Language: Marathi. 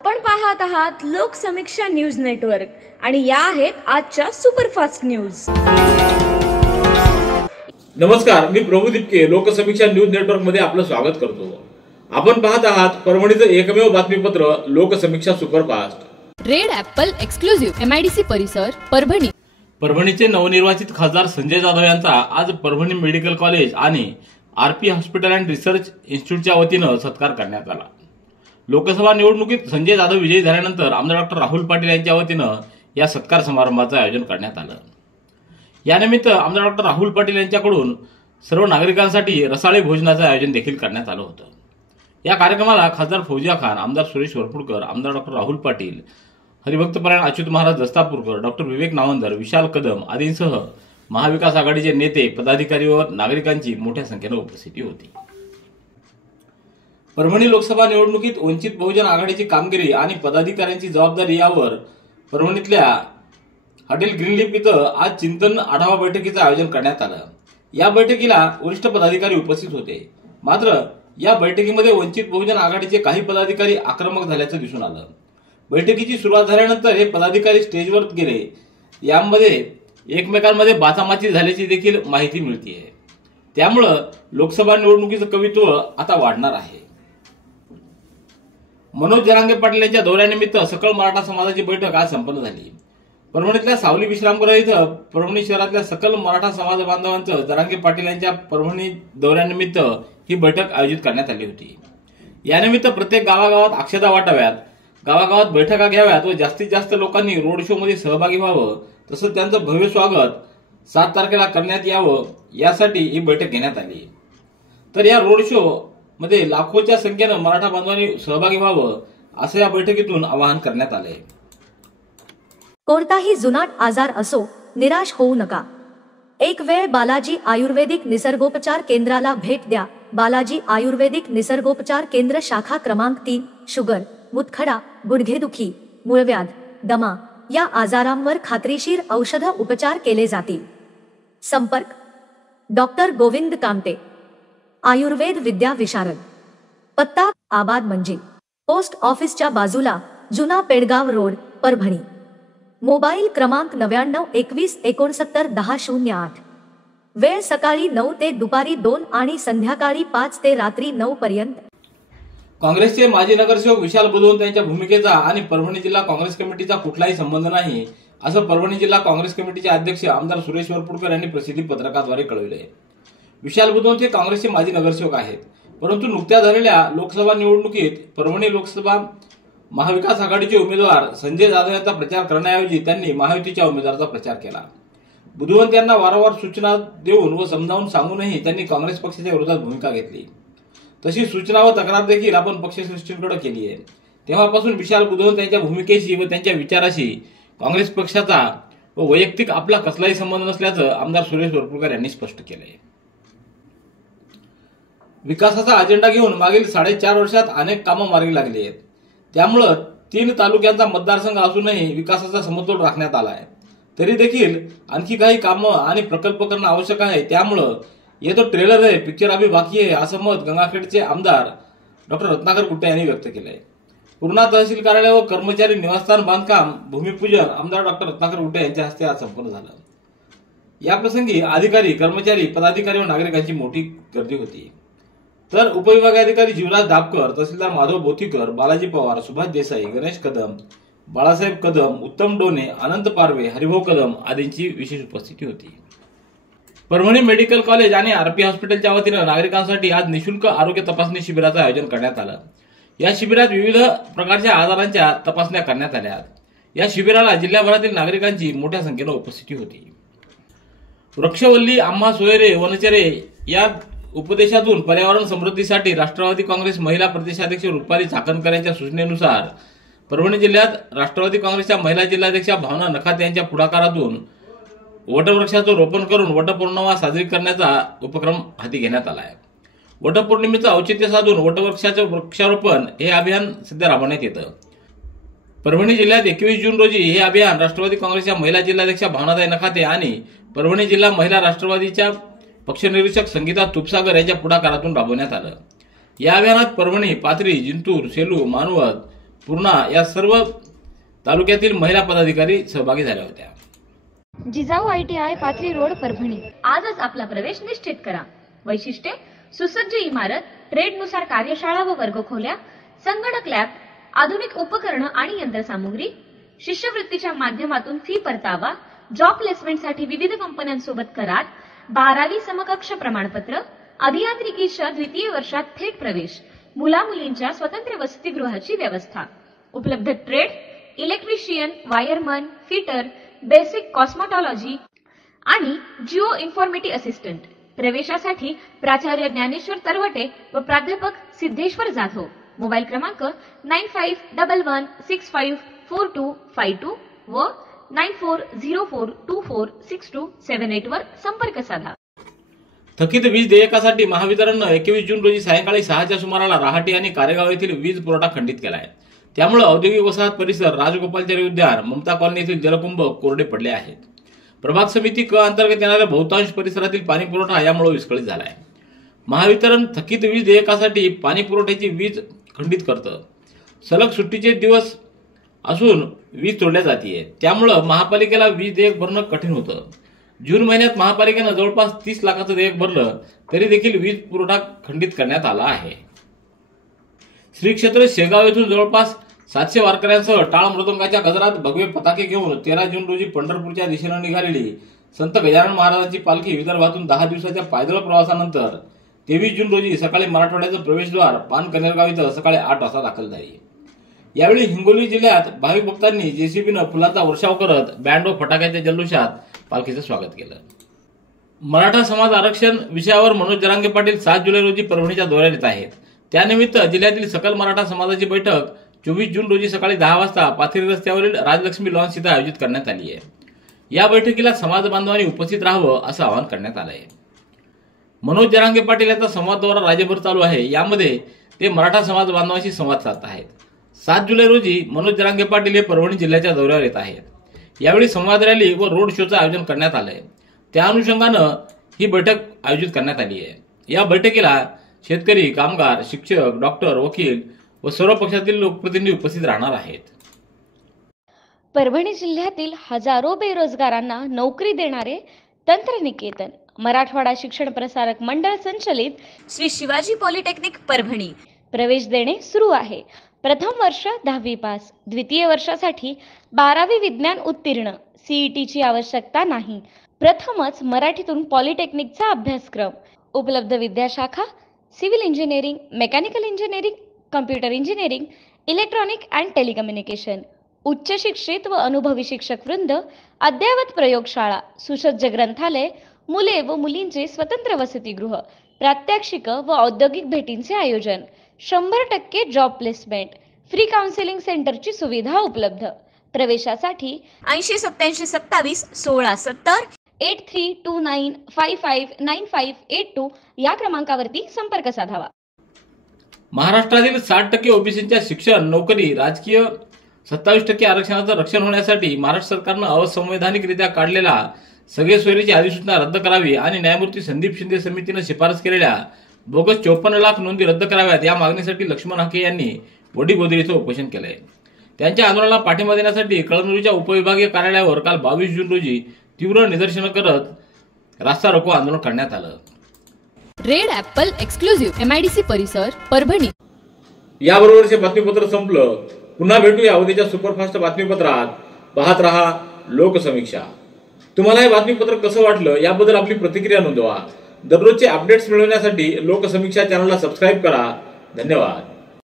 आपण पाहत आहात लोकसमीक्षा न्यूज नेटवर्क आणि या आहेत आजच्या सुपरफास्ट न्यूज। नमस्कार, मी प्रभू दिपके लोकसमीक्षा न्यूज नेटवर्क मध्ये आपलं स्वागत करतो। आपण पाहत आहात परभणीचं एकमेव बातमीपत्र Loksamiksha superfast. Red Apple exclusive MIDC परिसर परभणी। परभणीचे नवनिर्वाचित खासदार संजय जाधव यांचा आज परभणी मेडिकल कॉलेज आणि RP हॉस्पिटल अँड रिसर्च इन्स्टिट्यूटच्या वतीनं सत्कार करण्यात आला। लोकसभा निवडणुकीत संजय जाधव विजयी झाल्यानंतर आमदार डॉक्टर राहुल पाटील यांच्या वतीनं या सत्कार समारंभाचं आयोजन करण्यात आलं। यानिमित्त आमदार डॉक्टर राहुल पाटील यांच्याकडून सर्व नागरिकांसाठी रसाळे भोजनाचं आयोजन देखील करण्यात आलं होतं। या कार्यक्रमाला खासदार फौजिया खान, आमदार सुरेश वरपुडकर, आमदार डॉक्टर राहुल पाटील, हरिभक्तपरायण अच्युत महाराज दस्तापूरकर, डॉक्टर विवेक नावंदर, विशाल कदम आदींसह महाविकास आघाडीचे नेते, पदाधिकारी व नागरिकांची मोठ्या संख्येने उपस्थिती होती। परभणी लोकसभा निवडणुकीत वंचित बहुजन आघाडीची कामगिरी आणि पदाधिकाऱ्यांची जबाबदारी यावर परभणीतल्या हॉटेल ग्रीनलीफ इथं आज चिंतन आढावा बैठकीचं आयोजन करण्यात आलं। या बैठकीला वरिष्ठ पदाधिकारी उपस्थित होते। मात्र या बैठकीमध्ये वंचित बहुजन आघाडीचे काही पदाधिकारी आक्रमक झाल्याचं दिसून आलं। बैठकीची सुरुवात झाल्यानंतर हे पदाधिकारी स्टेजवर गेले। यामध्ये एकमेकांमध्ये बाचामाची झाल्याची देखील माहिती मिळतेय। त्यामुळे लोकसभा निवडणुकीचं कवित्व आता वाढणार आहे। मनोज जरांगे पाटील यांच्या दौऱ्यानिमित्त सकल मराठा समाजाची बैठक आज संपन्न झाली। परभणीतल्या सावली विश्रामगृह इथं परभणी शहरातल्या सकल मराठा समाज बांधवांचं जरांगे पाटील यांच्या परभणी दौऱ्यानिमित्त ही बैठक आयोजित करण्यात आली होती। यानिमित्त प्रत्येक गावागावात अक्षता वाटाव्यात, गावागावात बैठका घ्याव्यात व जास्तीत जास्त लोकांनी रोड शो मध्ये सहभागी व्हावं, तसंच त्यांचं भव्य स्वागत 7 तारखेला करण्यात यावं यासाठी ही बैठक घेण्यात आली। तर या रोड शो मध्ये लाखोच्या संख्येनं मराठा बांधवांनी सहभागी व्हावं असं या बैठकीतून आवाहन करण्यात आले। कोणताही जुनाट आजार असो, निराश होऊ नका। एक वेळ बालाजी आयुर्वेदिक निसर्गोपचार केंद्राला भेट द्या। बालाजी आयुर्वेदिक निसर्गोपचार केंद्र, शाखा क्रमांक 3, शुगर, मुतखडा, गुडघेदुखी, मूळव्याध, दमा या आजारांवर खात्रीशीर औषध उपचार केले जातील। संपर्क डॉक्टर गोविंद कामते, आयुर्वेद विद्या विशारद, पत्ता आबाद मंजिल, पोस्ट ऑफिसच्या बाजूला, जुना पेडगाव रोड, परभणी। मोबाईल क्रमांक 99 21 69 10 08। वेळ सकाळी 9 ते दुपारी 2 आणि संध्याकाळी 5 ते रात्री 9 पर्यंत। काँग्रेसचे माजी नगरसेवक विशाल बुधवंत यांच्या भूमिकेचा आणि परभणी जिल्हा काँग्रेस कमिटीचा कुठलाही संबंध नाही, असं परभणी जिल्हा काँग्रेस कमिटीचे अध्यक्ष आमदार सुरेश वरपुडकर यांनी प्रसिद्धी पत्रकाद्वारे कळविले। विशाल बुधवंत हे काँग्रेसचे माजी नगरसेवक आहेत, परंतु नुकत्याच झालेल्या लोकसभा निवडणुकीत परभणी लोकसभा महाविकास आघाडीचे उमेदवार संजय जाधव यांचा प्रचार करण्याऐवजी त्यांनी महायुतीच्या उमेदवाराचा प्रचार केला। बुधवंत यांना वारंवार सूचना देऊन व समजावून सांगूनही त्यांनी काँग्रेस पक्षाच्या विरोधात भूमिका घेतली। तशी सूचना व तक्रार देखील आपण पक्षश्रेष्ठींकडे केली आहे। तेव्हापासून विशाल बुधवंत यांच्या भूमिकेशी व त्यांच्या विचाराशी काँग्रेस पक्षाचा व वैयक्तिक आपला कसलाही संबंध नसल्याचं आमदार सुरेश वरपुडकर यांनी स्पष्ट केलंय। विकासाचा अजेंडा घेऊन मागील 4.5 वर्षात अनेक कामं मार्गी लागली आहेत। त्यामुळे 3 तालुक्यांचा मतदारसंघ असूनही विकासाचा समतोल राखण्यात आला आहे। तरी देखील आणखी काही कामं आणि प्रकल्प करणं आवश्यक आहे। त्यामुळे ये तो ट्रेलर आहे, पिक्चर अभी बाकी आहे, असं मत गंगाखेडचे आमदार डॉक्टर रत्नाकर गुट्टे यांनी व्यक्त केलंय। पूर्णा तहसील कार्यालय व कर्मचारी निवासस्थान बांधकाम भूमिपूजन आमदार डॉक्टर रत्नाकर गुट्टे यांच्या हस्ते आज संपन्न झालं। याप्रसंगी अधिकारी, कर्मचारी, पदाधिकारी व नागरिकांची मोठी गर्दी होती। तर उपविभागाधिकारी जीवराज दापकर, तहसीलदार माधव बोथीकर, बालाजी पवार, सुभाष देसाई, गणेश कदम, बाळासाहेब कदम, उत्तम डोने, अनंत पारवे, हरिभाऊ कदम आदींची विशेष उपस्थिती होती। परभणी मेडिकल कॉलेज आणि RP हॉस्पिटलच्या वतीनं नागरिकांसाठी आज निशुल्क आरोग्य तपासणी शिबिराचं आयोजन करण्यात आलं। या शिबिरात विविध प्रकारच्या आजारांच्या तपासण्या करण्यात आल्या। या शिबिराला जिल्ह्याभरातील नागरिकांची मोठ्या संख्येनं उपस्थिती होती। वृक्षवल्ली आम्हा सोयरे वनचरे या उपदेशातून पर्यावरण समृद्धीसाठी राष्ट्रवादी काँग्रेस महिला प्रदेशाध्यक्ष रुपाली चाकणकर यांच्या सूचनेनुसार परभणी जिल्ह्यात राष्ट्रवादी काँग्रेसच्या महिला जिल्हाध्यक्षा भावना नखाते यांच्या पुढाकारातून वटवृक्षाचं रोपण करून वटपौर्णिमा साजरी करण्याचा उपक्रम हाती घेण्यात आला आहे। वटपौर्णिमेचं औचित्य साधून वटवृक्षाचं वृक्षारोपण हे अभियान सध्या राबवण्यात येतं। परभणी जिल्ह्यात 21 जून रोजी हे अभियान राष्ट्रवादी काँग्रेसच्या महिला जिल्हाध्यक्षा भावनाताई नखाते आणि परभणी जिल्हा महिला राष्ट्रवादीच्या पक्षनिरीक्षक संगीता तुपसागर यांच्या पुढाकारातून राबवण्यात आलं। या अभियानात परभणी, पाथरी, जिंतूर, सेलू, मानवत, पूर्णा या सर्व तालुक्यातील महिला पदाधिकारी सहभागी झाल्या होत्या. Jijau ITI Pathri road Parbhani. आजच आपला प्रवेश निश्चित करा. वैशिष्ट्ये: सुसज्ज इमारत, ट्रेडनुसार कार्यशाळा व वर्गखोल्या, संगणक लॅब, आधुनिक उपकरणं आणि यंत्रसामुग्री, शिष्यवृत्तीच्या माध्यमातून फी परतावा, जॉब प्लेसमेंटसाठी विविध कंपन्यांसोबत करार, 12वी समकक्ष प्रमाणपत्र, अभियांत्रिकीच्या द्वितीय वर्षात थेट प्रवेश, मुला-मुलींच्या स्वतंत्र वसतिगृहाची व्यवस्था, उपलब्ध trade, electrician, wireman, fitter, basic cosmetology आणि जिओ इन्फॉर्मेटिव्ह असिस्टंट. प्रवेशासाठी प्राचार्य ज्ञानेश्वर तरवटे व प्राध्यापक सिद्धेश्वर जाधव. मोबाईल क्रमांक 9511654252 व 9404246278 वर संपर्क साधा. थकीत वीज देयकासाठी महावितरणनं 21 जून रोजी सायंकाळी 6च्या सुमाराला रहाटी आणि कारेगाव येथील वीज पुरवठा खंडित केला आहे. त्यामुळे औद्योगिक वसाहत परिसर, राजगोपालचारी उद्यान, ममता कॉलनी येथील जलकुंभ कोरडे पडले आहेत. प्रभाग समिती क अंतर्गत येणाऱ्या बहुतांश परिसरातील पाणी पुरवठा यामुळे विस्कळीत झाला आहे. महावितरण थकीत वीज देयकासाठी पाणी पुरवठ्याची वीज खंडित करतं. सलग सुट्टीचे दिवस असून वीज तोडल्या जाते. त्यामुळे महापालिकेला वीज देयक भरणं कठीण होतं. जून महिन्यात महापालिकेनं जवळपास 30 लाखाचं देयक भरलं तरी देखील वीज पुरवठा खंडित करण्यात आला आहे. श्री क्षेत्र शेगाव येथून जवळपास 700 वारकऱ्यांसह टाळ मृदंगाच्या गजरात भगवे पताके घेऊन 13 जून रोजी पंढरपूरच्या दिशेनं निघालेली संत गजानन महाराजांची पालखी विदर्भातून 10 दिवसाच्या पायदळ प्रवासानंतर 23 जून रोजी सकाळी मराठवाड्याचं प्रवेशद्वार पानकनेरगाव इथं सकाळी 8 वाजता दाखल झाली. यावेळी हिंगोली जिल्ह्यात भाविक भक्तांनी जेसीबीनं फुलांचा वर्षाव करत बँड व फटाक्याच्या जल्लोषात पालखीचं स्वागत केलं. मराठा समाज आरक्षण विषयावर मनोज जरांगे पाटील 7 जुलै रोजी परभणीच्या दौऱ्यात येत आहेत. त्यानिमित्त जिल्ह्यातील सकल मराठा समाजाची बैठक 24 जून रोजी सकाळी 10 वाजता पाथरी रस्त्यावरील राजलक्ष्मी लॉन्स इथं आयोजित करण्यात आली आहे. या बैठकीला समाज बांधवांनी उपस्थित राहावं असं आवाहन करण्यात आलं आहे. मनोज जरांगे पाटील यांचा संवाद दौरा राज्यभर चालू आहे. यामध्ये ते मराठा समाज बांधवांशी संवाद साधत आहेत. 7 जुलै रोजी मनोज जरांगे पाटील हे परभणी जिल्ह्याच्या दौऱ्यावर येत आहेत. यावेळी संवाद रॅली व रोड शोचं आयोजन करण्यात आलं आहे. त्या अनुषंगानं ही बैठक आयोजित करण्यात आली आहे. या बैठकीला शेतकरी, कामगार, शिक्षक, डॉक्टर, वकील व सर्व पक्षातील लोकप्रतिनिधी उपस्थित राहणार आहेत. परभणी जिल्ह्यातील हजारो बेरोजगारांना नोकरी देणारे तंत्रनिकेतन मराठवाडा शिक्षण प्रसारक मंडळ संचलित श्री शिवाजी पॉलिटेक्निक परभणी प्रवेश देणे सुरू आहे. प्रथम वर्ष 10वी पास, द्वितीय वर्षासाठी 12वी विज्ञान उत्तीर्ण, CETची आवश्यकता नाही. प्रथमच मराठीतून पॉलिटेक्निकचा अभ्यासक्रम. उपलब्ध विद्याशाखा civil engineering, mechanical engineering, computer engineering, electronic and telecommunication. उच्च शिक्षित व अनुभवी शिक्षक वृंद, अद्ययावत प्रयोगशाळा, सुसज्ज ग्रंथालय, मुले व मुलींचे स्वतंत्र वसतिगृह, प्रात्यक्षिक व औद्योगिक भेटींचे आयोजन, 100% जॉब प्लेसमेंट, फ्री काउन्सिलिंग सेंटरची सुविधा उपलब्ध. प्रवेशासाठी 8087271670 8329559582 या क्रमांकावरती संपर्क साधावा. महाराष्ट्रातील 60% ओबीसींच्या शिक्षण, नोकरी, राजकीय 27% आरक्षणाचं रक्षण होण्यासाठी महाराष्ट्र सरकारनं असंवैधानिकरित्या काढलेला सगळे सोयरीची अधिसूचना रद्द करावी आणि न्यायमूर्ती संदीप शिंदे समितीनं शिफारस केलेल्या बोगस 54 लाख नोंदी रद्द कराव्यात या मागणीसाठी लक्ष्मण हाके यांनी वडीगोद्री इथं उपोषण केलंय. त्यांच्या आंदोलनाला पाठिंबा देण्यासाठी कळमनुरीच्या उपविभागीय कार्यालयावर काल 22 जून रोजी तीव्र निदर्शनं करत रास्ता रोको आंदोलन करण्यात आलं. रेड ॲपल एक्सक्लुझिव्ह MIDC परिसर परभणी. याबरोबरचे बातमीपत्र संपलं. पुन्हा भेटूया उद्याच्या सुपरफास्ट बातमीपत्रात. पाहत रहा लोकसमीक्षा. तुम्हाला हे बातमीपत्र कसं वाटलं याबद्दल आपली प्रतिक्रिया नोंदवा. दररोजचे अपडेट्स मिळवण्यासाठी लोकसमीक्षा चॅनलला सबस्क्राईब करा. धन्यवाद.